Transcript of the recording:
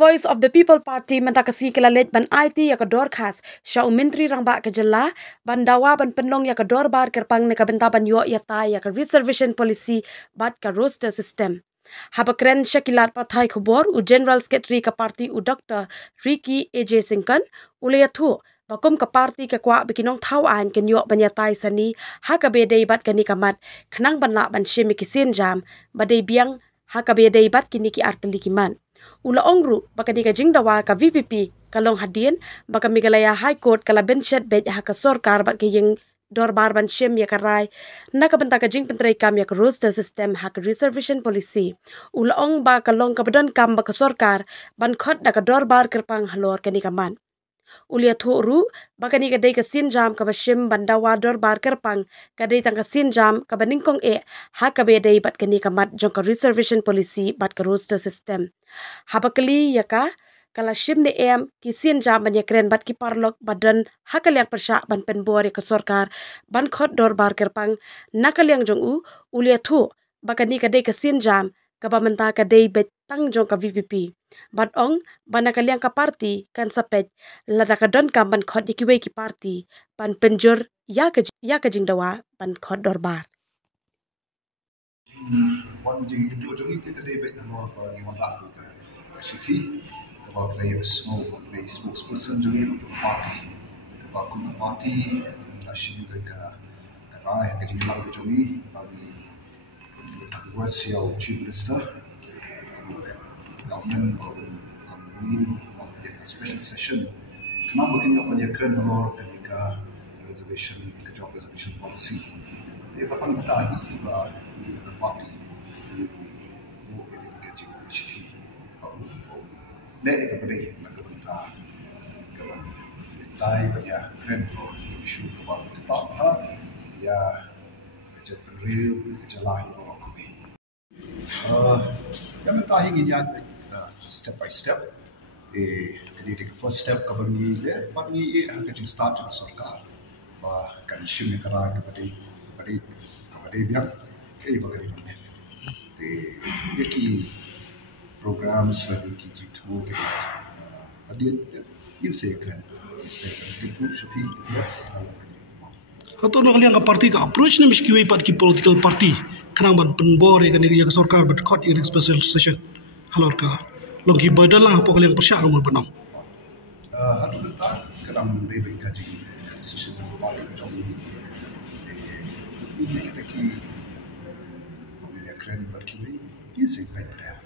Voice of the People Party mentakasi kelalet ban IT ya kedor khas Syau Menteri Rangba kejela ban dawa ban penong ya dorbar kyrpang ne kabenta ban yo ya ta ya reservation policy bat ka roster system. Habakren Shakilat Pathai Khobor u General Secretary ka party u Dr. Ricky AJ Singkan ulayathu bakum ka party ka kwa bikinong thawan ken yo banyatai sani ha ka bedei bat kani kamat khnang banla ban shemi ki sienjam badei biang ha ka bedei bat kini ki arteli kiman. Ula ongru bakani ka jingdawa ka VPP kalong hadien baka Meghalaya High Court kala benchet bej ha ka sorkar bat ke yang dorbar ban shem ya karai nak benta ka jing pentrai kam ya ka roster system ha ka reservation policy. Ula ong ba kalong ka badan kam ba ka sorkar ban khot da ka dorbar kyrpang halor kani kaman. Ulia thoru bakani ka dei ka sienjam ka bashim bandawa dorbar kyrpang ka dei tang ka sienjam ka nyngkong ha ka be dei bat kani kamat jong ka reservation policy bat ka roster system. Habakali ya ka kala shim ne ki sienjam ban ya kren bat ki parlok badan ha ka liang persha ban penbor ya ka sorkar ban khot dorbar kyrpang nakaliang jong ulia thu bakani ka dei ka sienjam ka bamenta ka dei bet tang jong ka VPP. Bat ong banakaliang ka party kan sapet lada ka don kam ban khot dikiwe ki party ban penjur ya ka jingdawa ban khot dorbar. One jing itu jong itu tadi bet anu apa ni mana aku ke city about the smoke the spokesperson jong itu party about ke party asyik juga rai ke jing lang jong ni bagi was your chief minister government convene a special session kenapa begini apa dia keren halor ketika reservation ke job reservation policy dia patang kita di party di city ne ke beri nak bentar ke bentai banyak keren isu kebat kita ya jadi real jalan orang kami yang mentah ini dia step by step jadi the first step kabagi le pagi akan start dengan sarkar bah kan shim kara kepada biar ke bagari ni de ki program strategi ki jitu ke dia insekran tipu supi yes atau nak liang parti ka approach ni mesti pat ki political party kenang ban penbor ya kan ya sarkar bat khot in special session halor ka longki badal lah apa kalian persyak umur benang hatu bentar kadang lebih kaji session parti jom ini kita ki pemilihan keren berkiwi insek pada